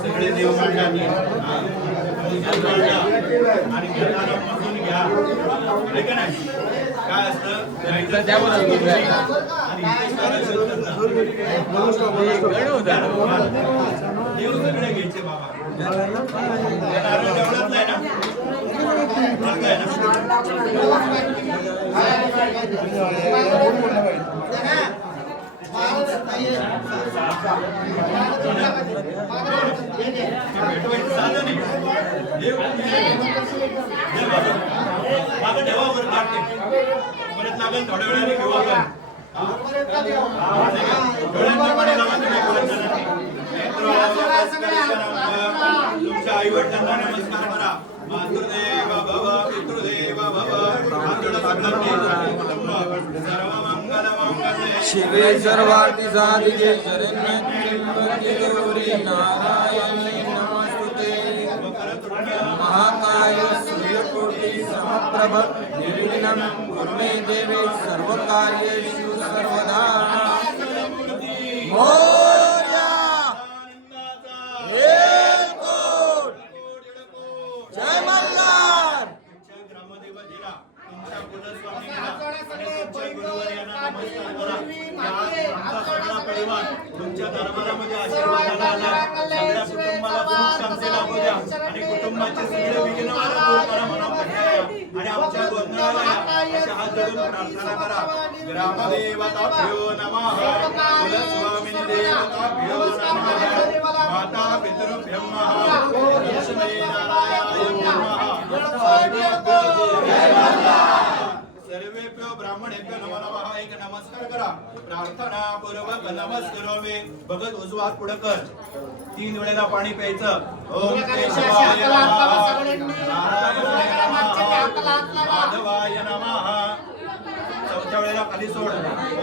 सगळे देव मांडा आणि मधून घ्या का नाही काय असतं देव सगळे घ्यायचे बाबा जेवढंच नाही परत लागेल थोड्या वेळाने घेऊ आपण तुमच्या आई वडिलांना नमस्कार करा. मातृदेव भव पितृदेव भव सर्व मंगल मंगले शिवे सर्वार्थ साधिके शरण्ये गौरी नारायणी नमस्ते. महाकाय सूर्यकोटि समप्रभ निर्विघ्नं कुरु मे देवी सर्वकार्येषु सर्वदा. मोरया जय मल्हार. ग्रामदेवतेला तुमच्या कुलस्वामीला तुमच्या गुरुवर्यांना नमस्कार करा. आमचा सगळा परिवार तुमच्या दरबारामध्ये आशीर्वादाला आला. सगळ्या कुटुंबाला सुख शांती लाभू द्या आणि कुटुंबाचे सगळे विघ्न दूर करा म्हणून आणि आमच्या गोंधळाला अशा हात जोडून प्रार्थना करा. ग्रामदेवताभ्यो नमः. कुलस्वामिनी देवताभ्यो नमः. माता पितृभ्यो नमः. लक्ष्मी नारायण नमः. सर्वेभ्यो ब्राह्मणेभ्यो नमो नमः. एक नमस्कार करा. प्रार्थना पूर्वक नमस्कारोमी. भगत उजवा हात पुढे कर. 3 वेळेला पाणी प्यायचं. ओम केशवाय नमः. नारायणाय नमः. माधवाय नमः. चौथ्या वेळेला खाली सोड.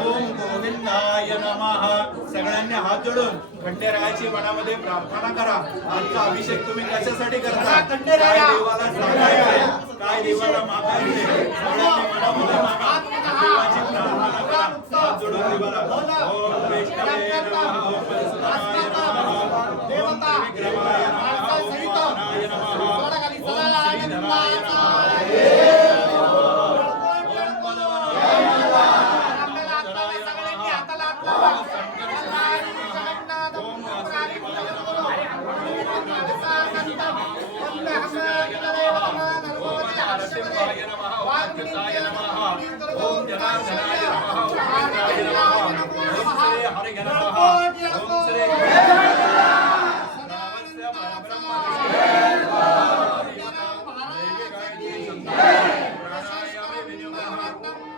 ओम गोविंदाय नमः. सगळ्यांनी हात जोडून खंडेरायाची मनामध्ये प्रार्थना करा. आजचा अभिषेक तुम्ही कशासाठी करता? काय देवाला सांगायचे, काय देवाला मागायचे, सगळ्यांनी मनामध्ये मागा. देवाची प्रार्थना करा. हात जोडून देवाला ओम वैष्णवे नमः. ओम परशुरामाय नमः. ओम त्रिविक्रमाय नमः. ओम वामनाय नमः. ओम श्रीधराय नमः.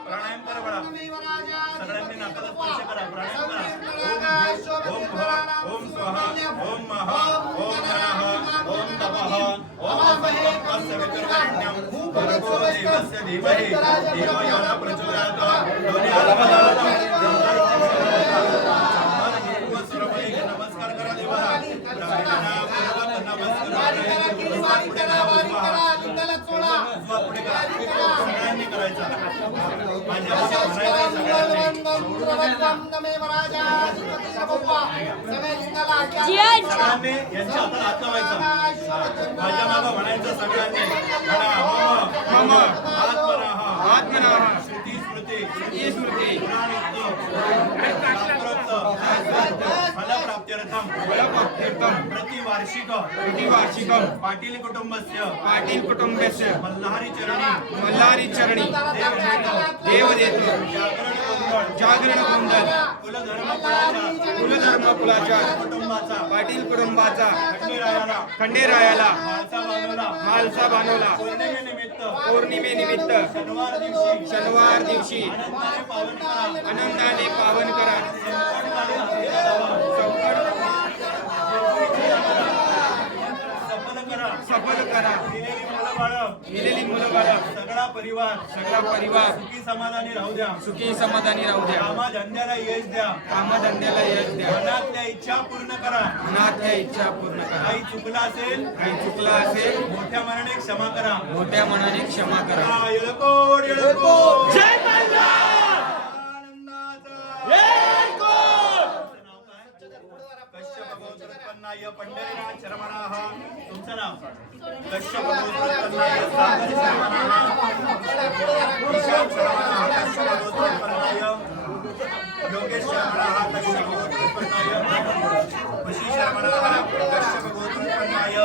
प्राणायाम करा बळा. सगळ्यांनी नाकाला स्पर्श करा. प्राणायाम करा. ओम स्वाहा. ओम महा. ओम नमः. ओम तपः. ओम संकल्पस्य विकर्मण्यं भर्गो देवस्य धीमहि धियो यो न प्रचोदयात्. दोन्ही हात नमस्कार करा देवाला. प्रार्थना पूर्वक नमस्कार सगळ्यांनी करायचा. सगळ्यांनी यांच्या हातात हात लावायचा. माझ्या मागं म्हणायचं सगळ्यांनी. आत्मनः श्रुती स्मृती फलप्राप्त्यर्थम प्रतिवार्षिकं पाटील कुटुंबस्य मल्हारी चरणी देव देतो. जागरण गोंधळ कुलधर्म कुलाच्या पाटील कुटुंबाचा खंडेरायाला मालसा बांधवला. पौर्णिमेनिमित्त शनिवार दिवशी आनंदाने पावन करा. सफल करा. बाळ सगळा परिवार सुखी समाधानी राहू द्या. राहू द्या. कामधंद्याला यश द्या. मनातल्या इच्छा पूर्ण करा. काही चुकला असेल मोठ्या मनाने क्षमा करा. येळकोट येळकोट. जय मल्हार. कश्यप गोत्रोत्पन्नाय पंढरीनाथ शर्मणाः. तुमचं नाव कश्यप गोत्रोत्पन्नाय सागर शर्मणाः. ईशान शर्मणाः कश्यप गोत्रोत्पन्नाय. योगेश शर्मणाः कश्यप गोत्रोत्पन्नाय. वशी शर्मणाः कश्यप गोत्रोत्पन्नाय.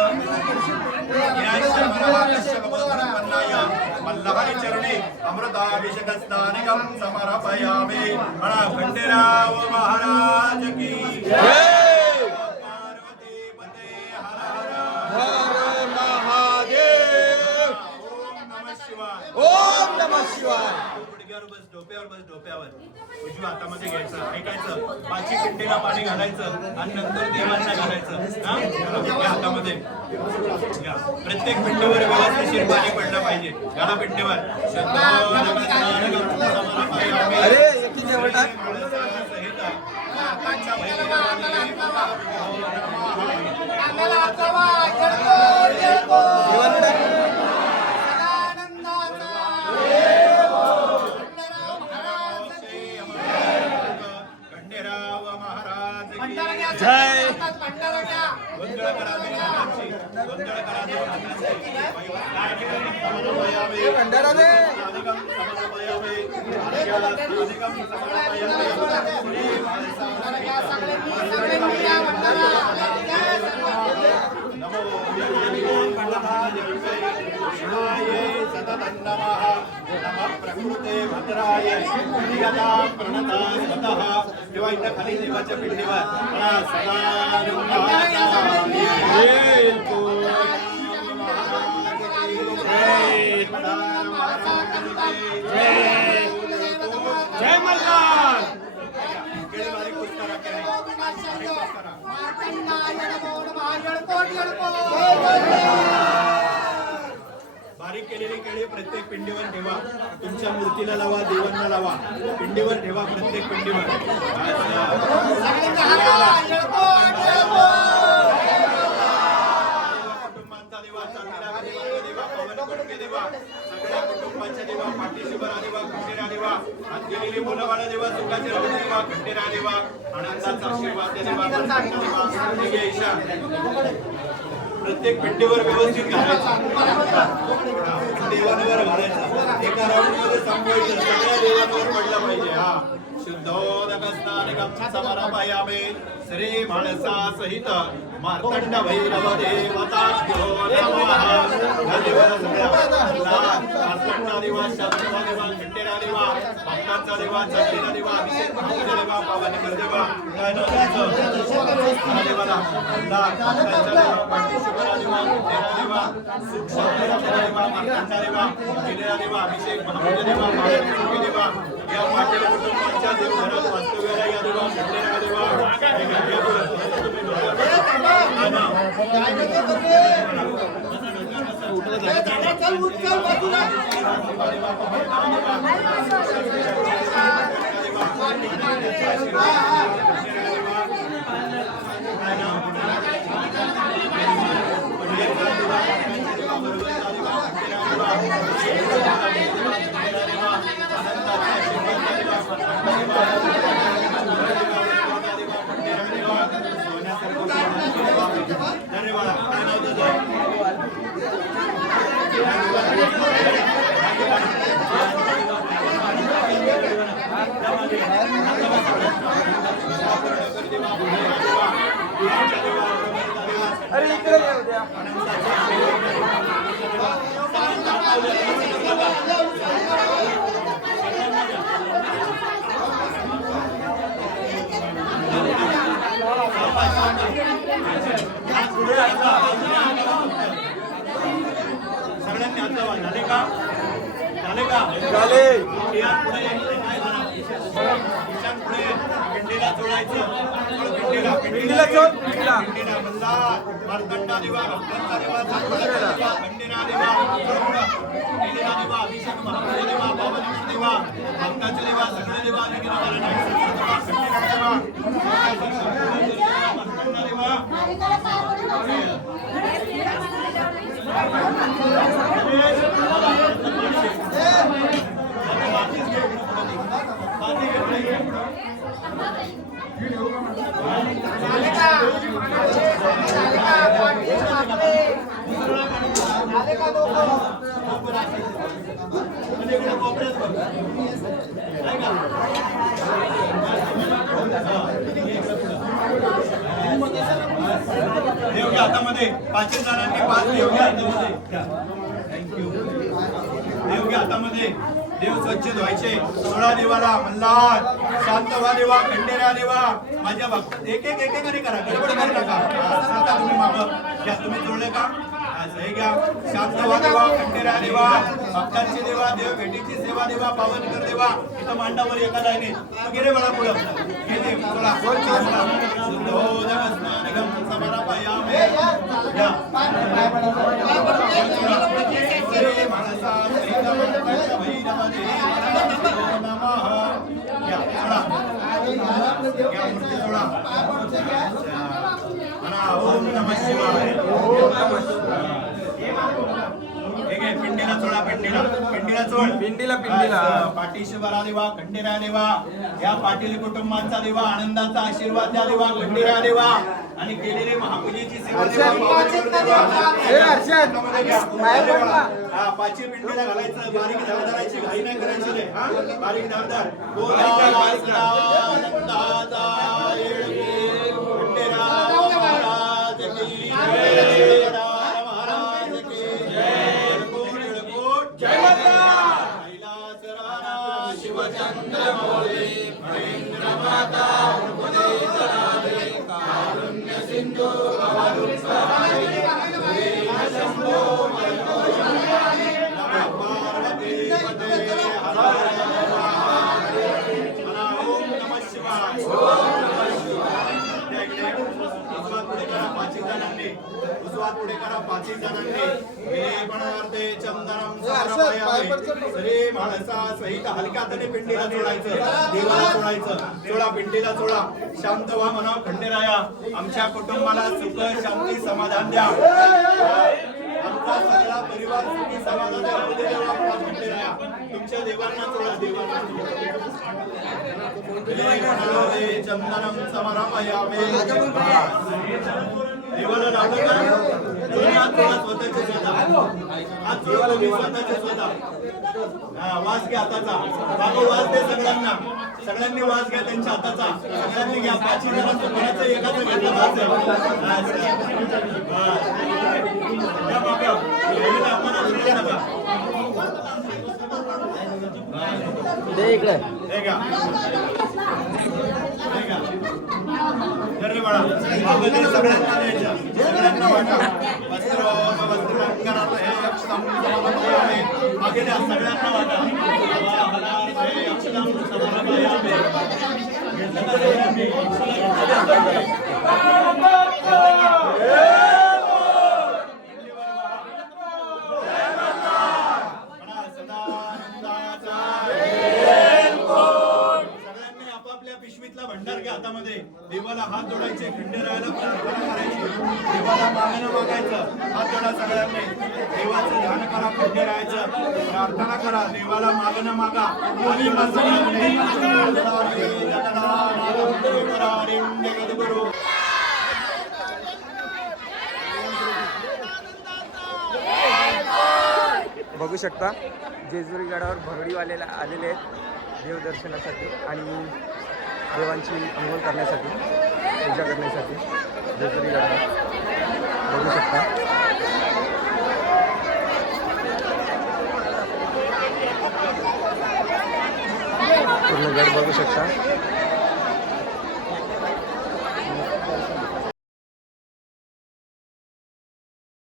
ज्ञान शर्मणाः कश्यप गोत्रोत्पन्नाय. मल्लहरि चरणे अमृताभिषेकस्नानिकं समर्पयामि. म्हणा खंडेराव महाराज की पार्वती पते हर हर महादेव. ओम नमः शिवाय. ओम नमः शिवाय. गुडघ्यावर बस, डोक्यावर उजव्या हातामध्ये घ्यायचं, ऐकायचं. पाची पिंडीला पाणी घालायचं आणि नंतर देवांना घालायचं. हा? या हातामध्ये घ्या. प्रत्येक पिंडीवर व्यवस्थित पाणी पडलं पाहिजे. घाला पिंडीवर. अरे याची जवळ टाक. जेवण टाक. खंडेराव महाराज की जय. गोंधळ करा देवांची. गोंधळ करा देवांची. भंडारा दे. अधिकम समर्पयामि. अधिकम समर्पयामि. नमो शिवाय सततं नमः. नमः प्रकृते भद्राय यदा प्रणता स्वतः. तेव्हा इथं खाली देवाच्या पिंडीवर म्हणा सदा जय मल्हार. बारीक पुस्तका बारीक केलेली केळी प्रत्येक पिंडीवर ठेवा. तुमच्या मूर्तीला लावा, देवांना लावा. पिंडीवर ठेवा, प्रत्येक पिंडीवर. कुटुंबांचा देवा, चांदीला देवा, पवन कुटुंबी देवा, सगळ्या कुटुंबांच्या देवा, पाठीशी बरा देवा, खंडेरा देवा, हात गेलेली मुलंबाळा देवा, सुखाचे राहू देवा, खंडेरा देवा, आनंदाचा आशीर्वाद देवा, देवा, ईशा. प्रत्येक पिंडीवर व्यवस्थित घालायचं. देवांवर घालायचं. एका राऊंड मध्ये संपवायचं. सगळ्या देवांवर पडलं पाहिजे. हा शुद्धोदकस्नानिकं समर्पयामि. श्री मानसा सहित मार्तंड भैरव देवताभ्यो नमः. धन्यवाद सगळ्या. मार्तंड देवा, शब्दवा देवा, खंडेरा देवा, भक्तांचा देवा, चंडीला देवा, अभिषेक महापूजा देवा, पावनकर देवा. काय नाव त्याचं? देवाला भक्तांचा देवा, पाठीशिवरा देवा, खंडेरा देवा, सुख शांतीला देवा, मार्तंड देवा, खंडेरा देवा, अभिषेक महापूजा देवा, पावनकर देवा. या पाटील कुटुंबाच्या देवघरात वास्तव्याला या देवा, खंडेरा देवा. अरे इकडे येऊ द्या. सगळ्यांनी हात लावा. झाले का? झाले का? झाले. ईशान पुढे ये. ईशान पुढे ये. पिंडीला जोडायचं. पिंडीला जोड. पिंडीला. पिंडीला मल्हार, मार्तंडा देवा, भक्तांचा देवा, चांदीला देवा, खंडेरा देवा, म्हणजे इकडे कोपऱ्यात बघ. आहे का? देव घ्या हातामध्ये. 5 जणांनी 5 देव घ्या हातामध्ये. थँक्यू. देव घ्या हातामध्ये. देव स्वच्छ धुवायचे. 16 देवाला मल्हार शांत व्हा देवा, खंडेरा देवा, माझ्या भक्त एक एक करा, गडबड करू नका. स्वतः तुम्ही मागं घ्या. तुम्ही जोडले का? हे घ्या. शांत व्हा देवा, खंडेरा देवा, भक्तांची देवा, देव भेटीची सेवा देवा, पावन कर देवा. इथं मांडावर एका लाईने वगैरे मला पुढं घेते. चला ओम नमः शिवाय. पिंडीला चोळा, पिंडीला चोळ. पिंडीला पाठीशी बरा देवा, खंडेरा देवा, या पाटील कुटुंबांचा देवा, आनंदाचा आशीर्वाद द्या देवा, खंडेरा देवा, आणि केलेली महापूजेची सेवा देवा. पाचवी पिंडीला घालायचं. बारीक धारदाराची घाई नाही करायची नाही. हा, बारीक धारदार. खंडेरा महाराज की जय. महाराज की जय. जय कैलास राणा शिवचंद्र मौली महेंद्र माता कारुण्य सिंधू शंभो पार्वती पते ओम नमः शिवाय. उजवात पुढे करा 5 जणांनी. उजवात पुढे करा 5 जणांनी. विलेपणार्थे चंदनम समर्पयामि. श्री म्हाळसा सहित हलक्या हाताने पिंडीला चोळायचं. देवाला चोळायचं. चोळा, पिंडीला चोळा. शांत व्हा म्हणाव खंडेराया, आमच्या कुटुंबाला सुख शांती समाधान द्या. आमचा सगळा परिवार सुखी समाधान राहू दे देवा. खंडेराया तुमच्या देवांना चोळा. देवांना चंदनम समर्पयामि. देवाला लावलं का? स्वतःचे स्वतः. वास घ्या हाताचा. बाबा वास दे सगळ्यांना. सगळ्यांनी वास घ्या त्यांच्या हाताचा. सगळ्यांनी घ्या. 5 जणांचं कोणाचं एकाचं घेतलं वास. इकडे सगळ्यांना द्यायच्या. सगळ्यांना वाटा. वस्त्र वस्त्र अंगारात हे अक्षतम समर्पयामि. मागे द्या. सगळ्यांना वाटा. हे अक्षतम समर्पयामि. घेतलं का सगळ्यांनी? भंडार घ्या हातामध्ये. देवाला हात जोडायचे. खंडेरायाला प्रार्थना करायची. देवाला मागणं मागायचं. हात जोडा सगळ्यांनी. देवाचं ध्यान करा. खंडेरायाचं प्रार्थना करा. देवाला मागणं मागा. बघू शकता जेजुरी गडावर भगडीवालेला आलेले आहेत देवदर्शनासाठी आणि देवांची अंघोळ करण्यासाठी, पूजा करण्यासाठी जेजुरी गडावर बघू शकता. पूर्ण गड बघू शकता.